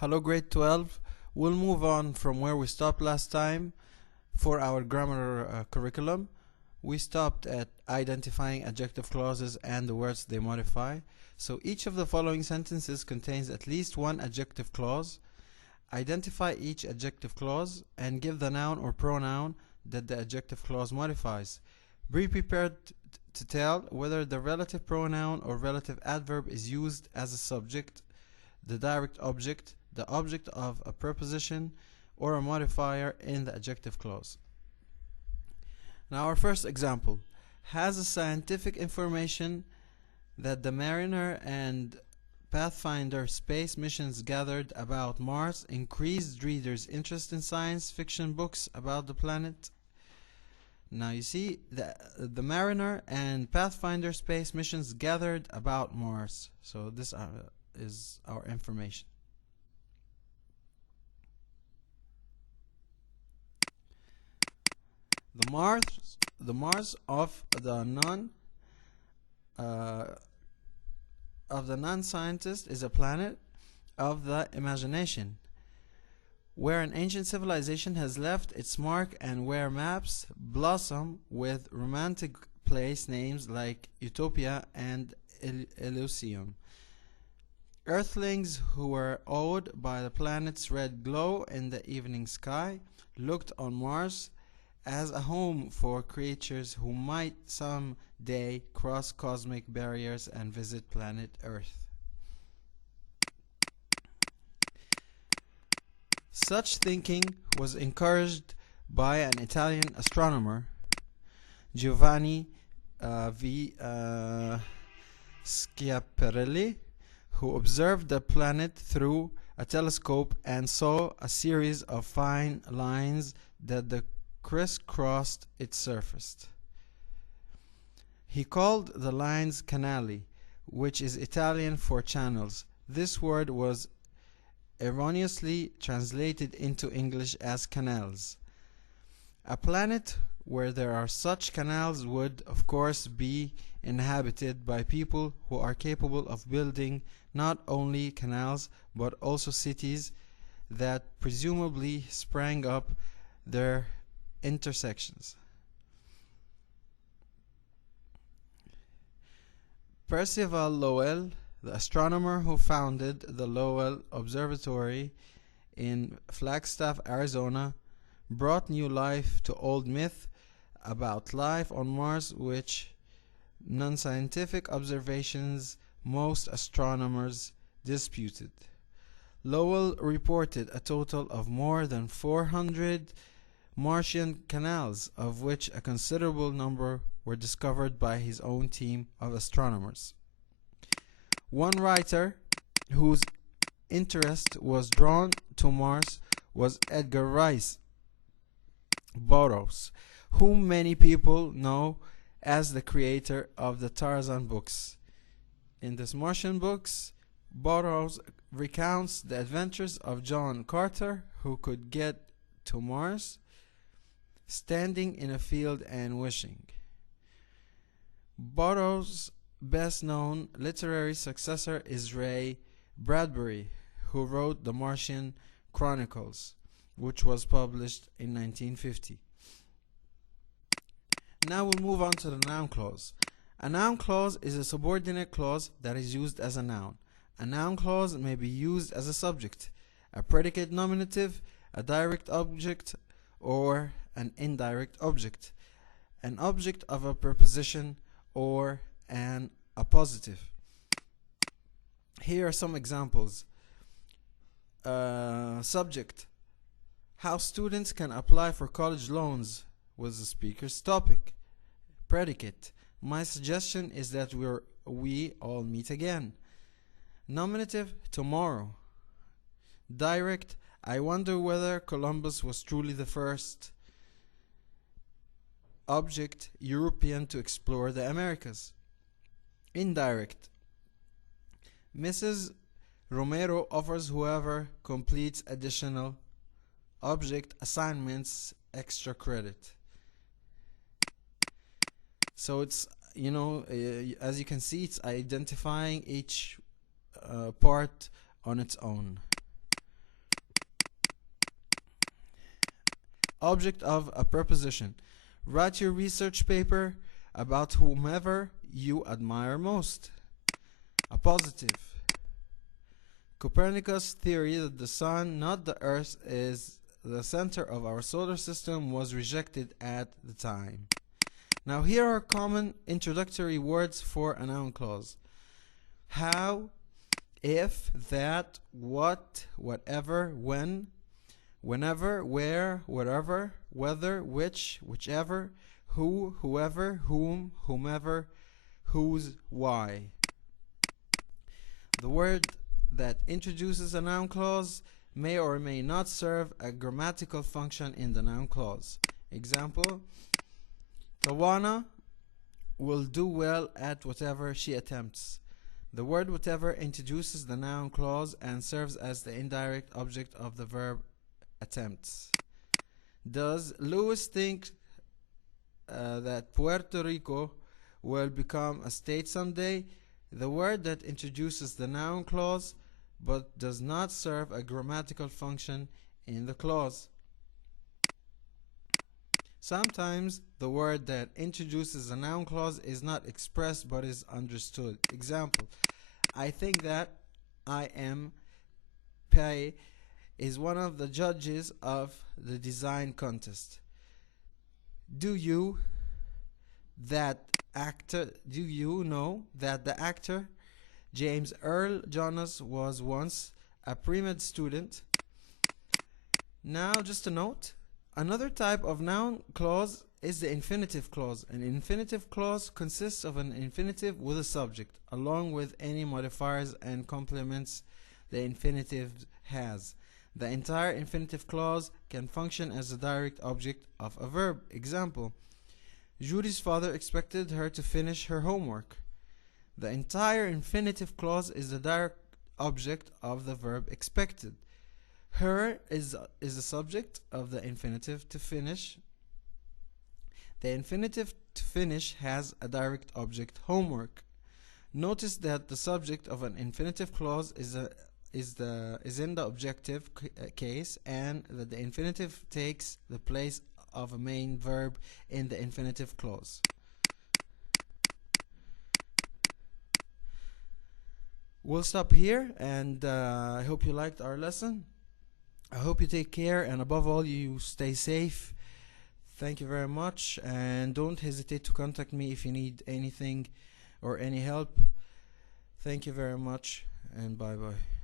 Hello grade 12. We'll move on from where we stopped last time for our grammar curriculum. We stopped at identifying adjective clauses and the words they modify. So each of the following sentences contains at least one adjective clause. Identify each adjective clause and give the noun or pronoun that the adjective clause modifies. Be prepared to tell whether the relative pronoun or relative adverb is used as a subject, the direct object, the object of a preposition, or a modifier in the adjective clause. Now our first example has a scientific information that the Mariner and Pathfinder space missions gathered about Mars increased readers' interest in science fiction books about the planet. Now you see the Mariner and Pathfinder space missions gathered about Mars. So this is our information. The Mars of the non-scientist is a planet of the imagination, where an ancient civilization has left its mark and where maps blossom with romantic place names like Utopia and Elysium. Earthlings who were awed by the planet's red glow in the evening sky looked on Mars as a home for creatures who might someday cross cosmic barriers and visit planet Earth. Such thinking was encouraged by an Italian astronomer, Giovanni Schiaparelli, who observed the planet through a telescope and saw a series of fine lines that crisscrossed its surface. He called the lines canali, which is Italian for channels. This word was erroneously translated into English as canals. A planet where there are such canals would, of course, be inhabited by people who are capable of building not only canals but also cities that presumably sprang up their intersections. Percival Lowell, the astronomer who founded the Lowell Observatory in Flagstaff, Arizona, brought new life to old myth about life on Mars, which non-scientific observations most astronomers disputed. Lowell reported a total of more than 400 Martian canals, of which a considerable number were discovered by his own team of astronomers. One writer whose interest was drawn to Mars was Edgar Rice Burroughs, whom many people know as the creator of the Tarzan books. In this Martian books, Burroughs recounts the adventures of John Carter, who could get to Mars standing in a field and wishing. Burroughs' best-known literary successor is Ray Bradbury, who wrote The Martian Chronicles, which was published in 1950. Now we'll move on to the noun clause. A noun clause is a subordinate clause that is used as a noun. A noun clause may be used as a subject, a predicate nominative, a direct object, or an indirect object, an object of a preposition, or an appositive. Here are some examples. Subject: how students can apply for college loans was the speaker's topic. Predicate: my suggestion is that we all meet again. Nominative: tomorrow. Direct: I wonder whether Columbus was truly the first. Object: European to explore the Americas. Indirect: Mrs. Romero offers whoever completes additional object assignments extra credit. So it's, as you can see, it's identifying each part on its own. Object of a preposition. Write your research paper about whomever you admire most. A positive. Copernicus' theory that the sun, not the earth, is the center of our solar system was rejected at the time. Now here are common introductory words for a noun clause. How, if, that, what, whatever, when, whenever, where, wherever, whether, which, whichever, who, whoever, whom, whomever, whose, why. The word that introduces a noun clause may or may not serve a grammatical function in the noun clause. Example, Tawana will do well at whatever she attempts. The word whatever introduces the noun clause and serves as the indirect object of the verb attempts. Does Lewis think that Puerto Rico will become a state someday? The word that introduces the noun clause but does not serve a grammatical function in the clause. Sometimes the word that introduces a noun clause is not expressed but is understood. Example, I think that I am Pei is one of the judges of the design contest. Do you know that the actor James Earl Jones was once a pre-med student? Now just a note, another type of noun clause is the infinitive clause. An infinitive clause consists of an infinitive with a subject, along with any modifiers and complements the infinitive has. The entire infinitive clause can function as a direct object of a verb. Example, Judy's father expected her to finish her homework. The entire infinitive clause is the direct object of the verb expected. Her is the subject of the infinitive to finish. The infinitive to finish has a direct object, homework. Notice that the subject of an infinitive clause is in the objective case, and that the infinitive takes the place of a main verb in the infinitive clause. We'll stop here, and I hope you liked our lesson. I hope you take care, and above all, you stay safe. Thank you very much, and don't hesitate to contact me if you need anything or any help. Thank you very much, and bye-bye.